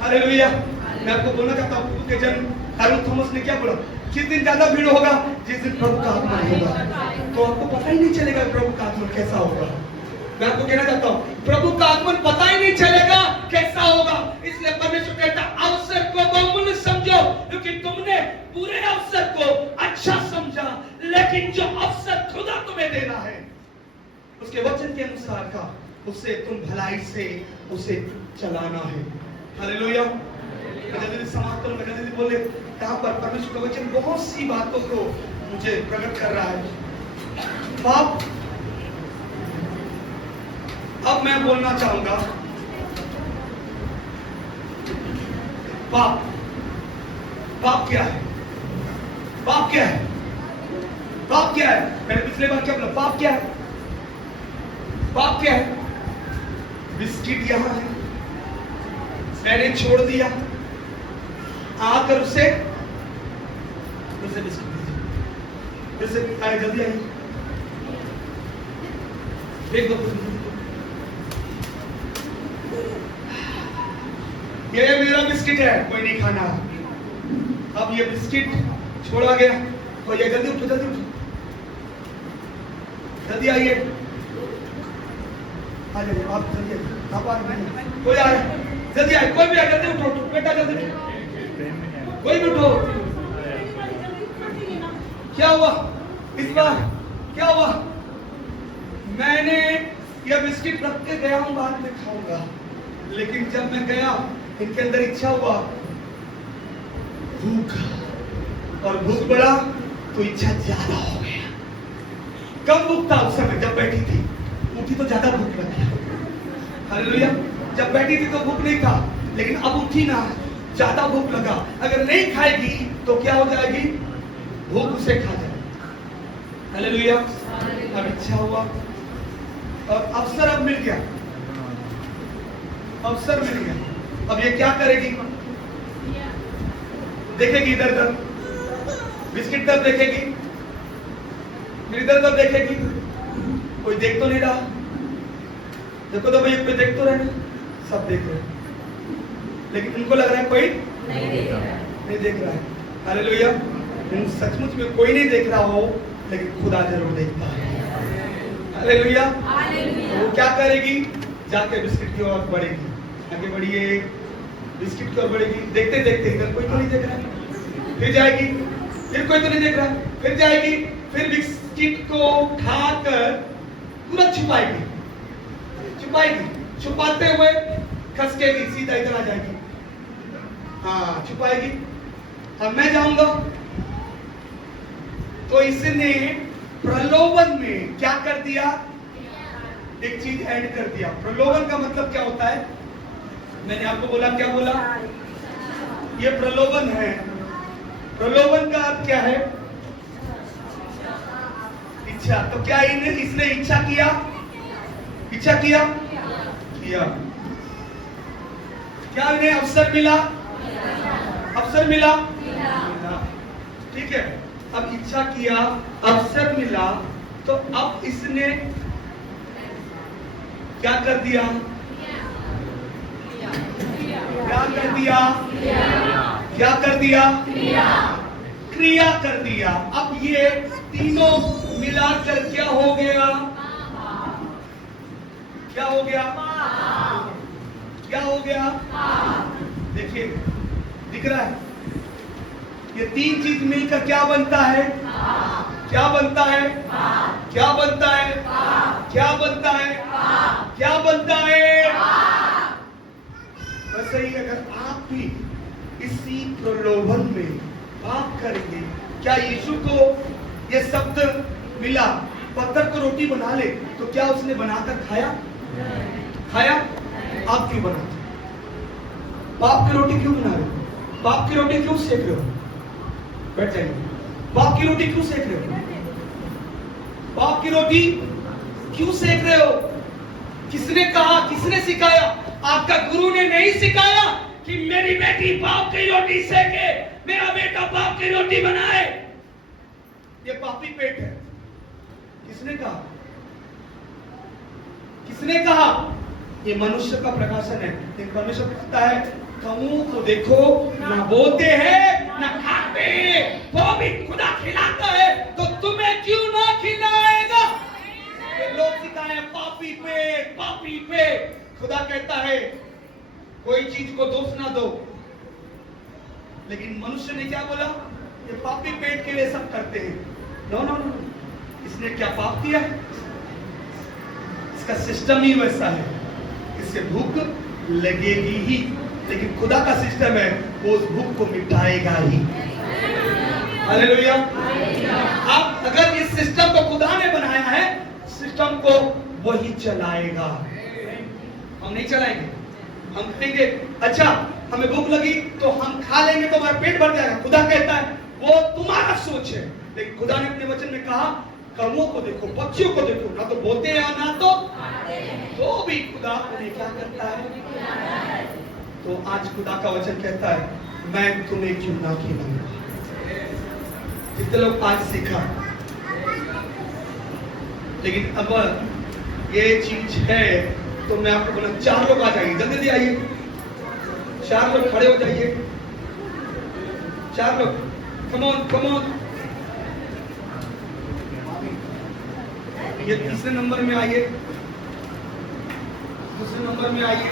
हालेलुया। मैं आपको बोलना चाहता हूँ कि जन हैरोल्ड थॉमस ने क्या बोला, जिस दिन ज्यादा भीड़ होगा, जिस दिन प्रभु का आगमन होगा, तो आपको पता ही नहीं चलेगा प्रभु का आगमन कैसा होगा। मैं आपको कहना चाहता हूँ प्रभु का आगमन पता ही नहीं चलेगा कैसा होगा। इसलिए परमेश्वर कहता है अवसर को बहुमूल्य समझो, क्योंकि तुमने पूरे अवसर को अच्छा समझा, लेकिन जो अवसर खुदा तुम्हें दे रहा है उसके वचन के अनुसार का, उससे तुम भलाई से उसे चलाना है। हालेलुया। जल्दी समाप्त करो, जल्दी बोले। यहाँ पर परमेश्वर का वचन बहुत सी बातों को मुझे प्रकट कर रहा है। पाप, अब मैं बोलना चाहूंगा पाप, पाप क्या है? पाप क्या है? पाप क्या है? मैंने पिछले बार क्या बोला? पाप क्या है? पाप क्या है? बिस्किट यहां है, मैंने छोड़ दिया, आकर उसे बिस्किट दीजिए, आए जल्दी आइए, देख दो। ये मेरा बिस्किट है, कोई नहीं खाना। अब ये बिस्किट छोड़ा गया, तो ये जल्दी उठो, जल्दी उठो, जल्दी आइए, आ जाइए आप, जल्दी आइए आप, कोई आ रहा है, जल्दी आइए, कोई भी आए, जल्दी उठो बेटा, जल्दी कोई भी उठो। क्या हुआ इस बार? क्या हुआ? मैंने ये बिस्किट रख के गया हूं, बाद में खाऊंगा, लेकिन जब मैं गया इनके अंदर इच्छा हुआ, भूख, और भूख बढ़ा तो इच्छा ज्यादा हो गया। कम भूख था उस समय जब बैठी थी, उठी तो ज्यादा भूख लग गया। हालेलुया। जब बैठी थी तो भूख नहीं था, लेकिन अब उठी ना, ज्यादा भूख लगा। अगर नहीं खाएगी तो क्या हो जाएगी? भूख उसे खा जाएगी। हालेलुया। अब इच्छा हुआ और अवसर अब मिल गया, अवसर मिल गया। अब ये क्या करेगी? देखेगी इधर उधर, बिस्किट तक देखेगी, फिर इधर उधर देखेगी, कोई देख तो नहीं रहा। देखो तो भाई, कोई देख तो रहे, सब देख रहे, लेकिन उनको लग रहा है कोई नहीं देख रहा है। हालेलुया। सचमुच में कोई नहीं देख रहा हो, लेकिन खुदा जरूर देखता है। हालेलुया। वो क्या करेगी? जाके बिस्किट की ओर बढ़ेगी, आगे बढ़िए, बिस्किट की ओर बढ़ेगी, देखते देखते इधर कोई तो नहीं देख रहा है, फिर जाएगी, फिर कोई तो नहीं देख रहा है, फिर जाएगी, फिर बिस्किट को खाकर पूरा छुपाएगी, छुपाएगी, छुपाते हुए खसकेगी, सीधा इधर आ जाएगी, हाँ छुपाएगी। अब मैं जाऊंगा तो इसने प्रलोभन में क्या कर दिया? एक चीज ऐड कर दिया। प्रलोभन का मतलब क्या होता है? मैंने आपको बोला, क्या बोला? ये प्रलोभन है। प्रलोभन का अर्थ क्या है? इच्छा। तो क्या इसने इच्छा किया? इच्छा किया? किया। क्या इन्हें अवसर मिला? अवसर मिला? ठीक है। अब इच्छा किया, अवसर मिला, तो अब इसने क्या कर दिया? क्या कर दिया? क्या कर दिया? क्रिया कर दिया। अब ये तीनों मिलाकर क्या हो गया? क्या हो गया? क्या हो गया? देखिए, दिख रहा है? ये तीन चीज मिलकर क्या बनता है? क्या बनता है? क्या बनता है? क्या बनता है? क्या बनता है? वैसे ही अगर आप भी इसी प्रलोभन में पाप करेंगे, क्या यीशु को ये शब्द मिला, पत्थर को रोटी बना ले, तो क्या उसने बनाकर खाया? खाया? आप क्यों बनाते? बाप की रोटी क्यों बना रहे हो? बाप की रोटी क्यों सेक रहे हो? बैठ जाइए। बाप की रोटी क्यों सेक रहे हो? बाप की रोटी क्यों सेक रहे हो? किसने कहा, किसने सिखाया? आपका गुरु ने नहीं सिखाया कि मेरी बेटी बाप की रोटी सेके, मेरा बेटा बाप की रोटी बनाए। ये पापी पेट है। किसने कहा? किसने कहा? ये मनुष्य का प्रकाशन है। लेकिन परमेश्वर कहता है कौओं को देखो, ना बोलते हैं ना खाते हैं, वो भी खुदा खिलाता है, तो तुम्हें क्यों ना खिलाएगा? ये लोग सिखाए पापी पेट, पापी पेट। खुदा कहता है कोई चीज को दोष ना दो, लेकिन मनुष्य ने क्या बोला? ये पापी पेट के लिए सब करते हैं। नो नो नो, इसने क्या पाप किया? इसका सिस्टम ही वैसा है, इससे भूख लगेगी ही, लेकिन खुदा का सिस्टम है वो उस भूख को मिटाएगा ही। हालेलुया। अब अगर इस सिस्टम को खुदा ने बनाया है, सिस्टम को वही चलाएगा, हम नहीं चलाएंगे। हम कहेंगे अच्छा हमें भूख लगी तो हम खा लेंगे तो हमारा पेट भर जाएगा। खुदा कहता है वो तुम्हारा सोच है, लेकिन खुदा ने अपने वचन में कहा कौओं को देखो, पक्षियों को देखो, ना तो बोलते हैं ना तो भी खुदा उन्हें क्या करता है? तो आज खुदा का वचन कहता है मैं तुम्हें क्यों ना खिलाऊंगा। कितने लोग आज सीखा, लेकिन अब ये चीज है तो मैं आपको बोला 4 लोग आ जाइए, जल्दी से आइए। 4 लोग खड़े हो जाइए। 4 लोग, कम ऑन कम ऑन। ये तीसरे नंबर में आइए, दूसरे नंबर में आइए,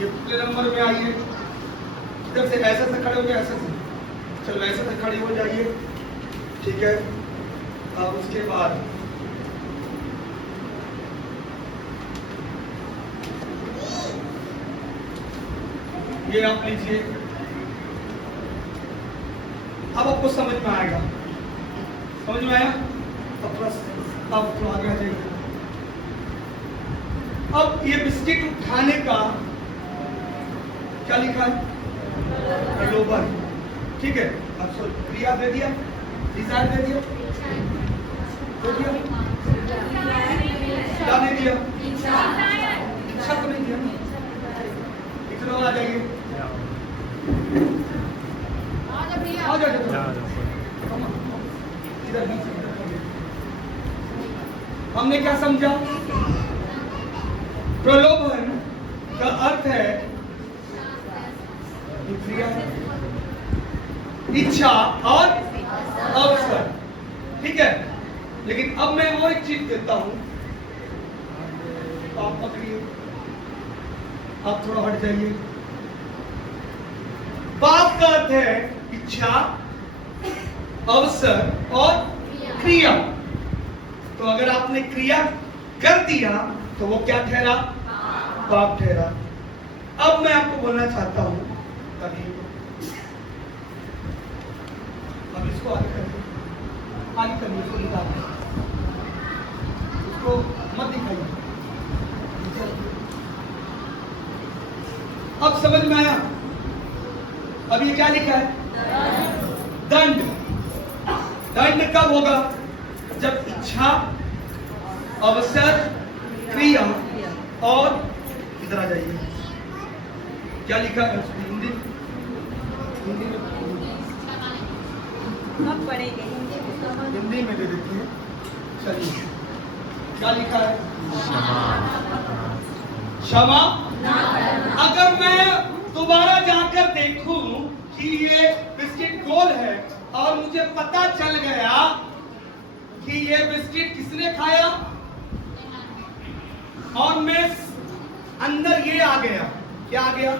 ये पहले नंबर में आइए। इधर से ऐसे से खड़े हो गए, ऐसे से चलो ऐसे से खड़े हो जाइए, ठीक है। अब उसके बाद ये आप लीजिए। अब आपको समझ में आएगा, समझ में आया? अब थोड़ा आगे आ जाइए। अब ये बिस्किट उठाने का क्या लिखा है? प्रलोभन, ठीक है। अब सो क्रिया दे दिया, डिजायर दे दिया, क्या दे दिया? इच्छा तो नहीं दिया। इतना आ जाइए, आ जाइए। हमने क्या समझा? प्रलोभन का अर्थ है इच्छा और अवसर, ठीक है। लेकिन अब मैं और एक चीज देता हूं, आप पकड़िए, आप थोड़ा हट जाइए। पाप का अर्थ है इच्छा, अवसर और क्रिया। तो अगर आपने क्रिया कर दिया तो वो क्या ठहरा? पाप ठहरा। अब मैं आपको बोलना चाहता हूं, तभी अब इसको आगे करिए, आगे करिए, इसको निकालिए, इसको मत दिखाइए। अब समझ में आया? अब ये क्या लिखा है? दंड। दंड कब होगा? जब इच्छा, अवसर, क्रिया और इधर आ जाइए, क्या लिखा है? हिंदी में हिंदी में दे देती है। चलिए क्या लिखा है? क्षमा। अगर मैं दोबारा जाकर देखूं कि ये बिस्किट गोल है और मुझे पता चल गया कि ये बिस्किट किसने खाया और मैं अंदर ये आ गया, क्या आ गया?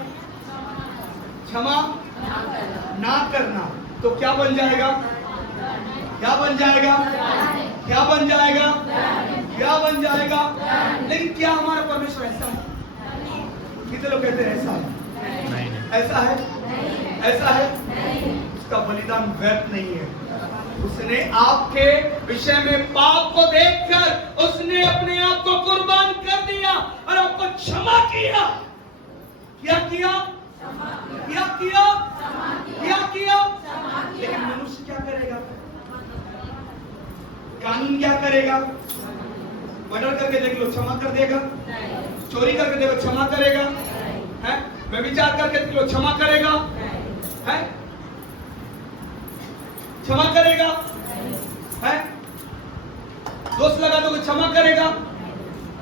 क्षमा ना करना। तो क्या बन जाएगा? क्या बन जाएगा? क्या बन जाएगा? क्या बन जाएगा? लेकिन क्या हमारा परमेश्वर ऐसा है? कितने लोग कहते हैं ऐसा है? ऐसा है? ऐसा है? उसका बलिदान व्यर्थ नहीं है। उसने आपके विषय में पाप को देखकर उसने अपने आप को कुर्बान कर दिया और आपको क्षमा किया। क्या किया, क्या किया, क्या किया। लेकिन मनुष्य क्या करेगा? कानून क्या करेगा? मर्डर करके देख लो, क्षमा कर देगा। चोरी करके देखो, क्षमा करेगा। है व्यभिचार करके देख लो, क्षमा करेगा। है क्षमा करेगा। है दोष लगा दो, क्षमा करेगा?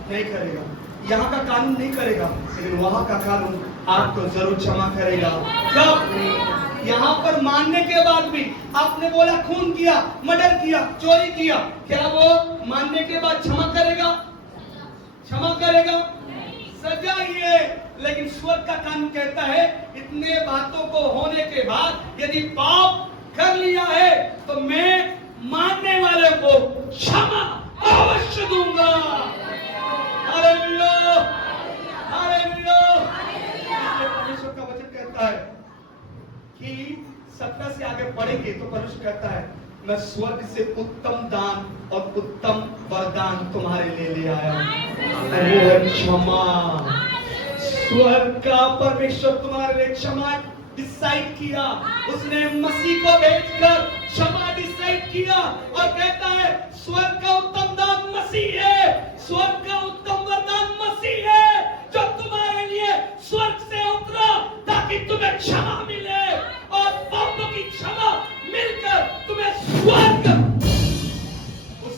नहीं करेगा। यहाँ का कानून नहीं करेगा, लेकिन वहां का कानून आपको जरूर क्षमा करेगा। कब? यहाँ पर मानने के बाद भी आपने बोला खून किया, मर्डर किया, चोरी किया, क्या वो मानने के बाद क्षमा करेगा? क्षमा करेगा? सजा ये। लेकिन स्वर्ग का कानून कहता है इतने बातों को होने के बाद यदि पाप कर लिया है तो मैं मानने वाले को क्षमा अवश्य दूंगा। Hallelujah, hallelujah. परमेश्वर का वचन कहता है कि 17 से आगे पढ़ेंगे तो परमेश्वर कहता है मैं स्वर्ग से उत्तम दान और उत्तम वरदान तुम्हारे लिए ले आया हूं, वो है क्षमा। स्वर्ग का परमेश्वर तुम्हारे लिए क्षमा डिसाइड किया। उसने मसीह को भेजकर क्षमा डिसाइड किया और कहता है स्वर्ग का उत्तम दान मसीह है, स्वर्ग का उत्तम वरदान मसीह है जो तुम्हारे लिए स्वर्ग से उतरा ताकि तुम्हें क्षमा मिले और पापों की क्षमा मिलकर तुम्हें स्वर्ग, उस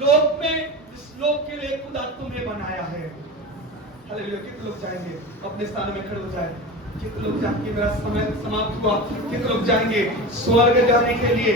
लोक में, इस लोक के लिए खुदा तुम्हें बनाया है। हालेलुया। कितने लोग जाएंगे? अपने स्थान में खड़े हो जाए। कितने लोग जाएंगे? मेरा समय समाप्त हुआ। कितने लोग जाएंगे स्वर्ग जाने के लिए?